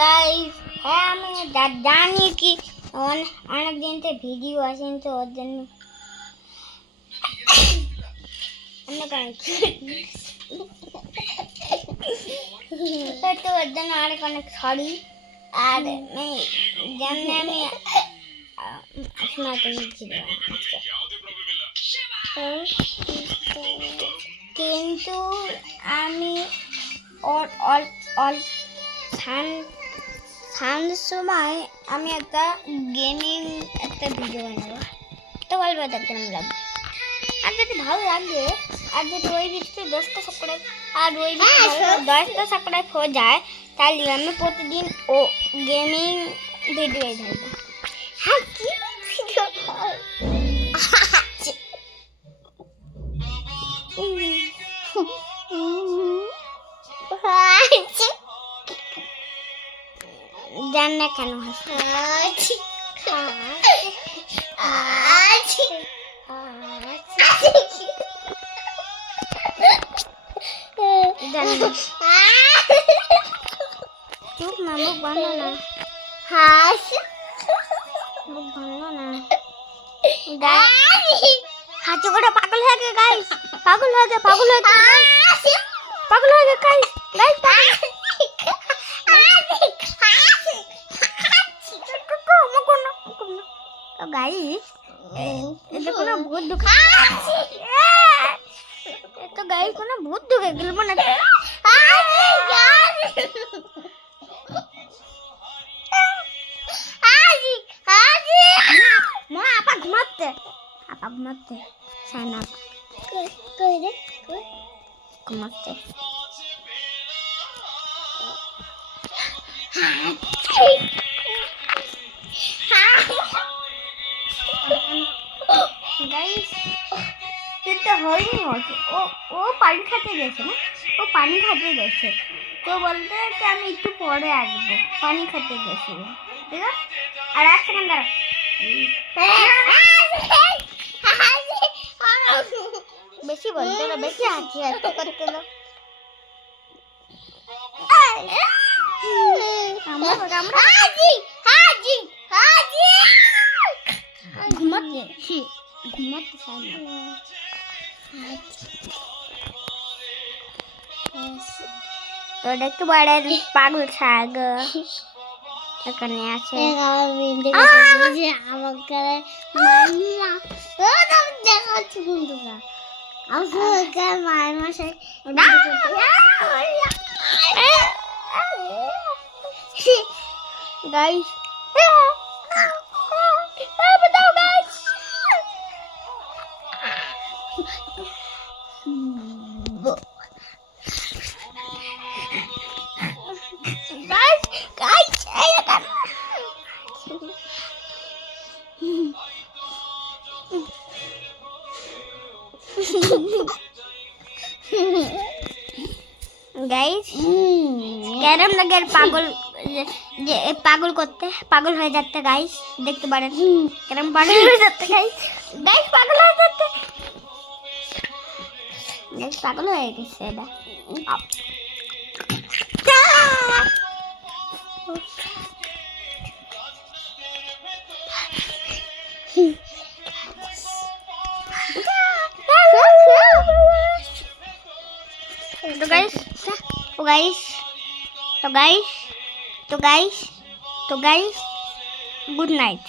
Guys, হ্যাঁ আমি জানি কি অনেক দিন থেকে ভিডিও আসেনি তো ওর জন্য তো ওর জন্য অনেক সরি। আর যেমনি আমি কিন্তু আমি সন্ধ্যার সময় আমি একটা গেমিং একটা ভিডিও বানাবো, তো বলবো এটা কেমন লাগবে। আর যদি ভালো লাগবে, আর যদি ওই ভিডিওতে 10টা সাবস্ক্রাইব আর ওই 10টা সাবস্ক্রাইব হয়ে যায়, তাহলে আমি প্রতিদিন ও গেমিং ভিডিও ঢালবো। হ্যাঁ, কি ভিডিও? জান না কেন চুপ না, মুখ বানো না, মুখ বানো না। হাঁচু করে পাগল হয়ে গে গাইস, পাগল হয়ে গে গাইস, গাইস এটা কোনো ভূত ঢুকে, তো গাইস কোনো ভূত ঢুকে গেল মনে আপা ঘুমাতে সাইনা ঘুমাতে। গাইস এটা হয়নি, ও পানি খাতে গেছে না, ও পানি খাতে গেছে, তো বলতে কি আমি একটু পরে আসবো, পানি খেতে গেছি, ঠিক আছে? আর 1 সেকেন্ড দাঁড়া, বেশি বলতে না, বেশি হাঁচি করতে না। ঘুমাতে চাই না। তো দেখতে পারেন পাগল শাক এখানে আছে। আমাকে দেখাচ্ছি বন্ধুরা, আমাকে মায়ের মাসে গাইস, बताओ गाइस, गाइस গাইস ক্যারম লাগের পাগল করতে, পাগল হয়ে যাচ্ছে গাইস, দেখতে পারেন ক্যারম পাগল হয়ে যাচ্ছে গাইস, পাগল হয়ে যাচ্ছে গাইস, পাগল হয়ে গেছে এটা। तो गाइस गुड नाइट।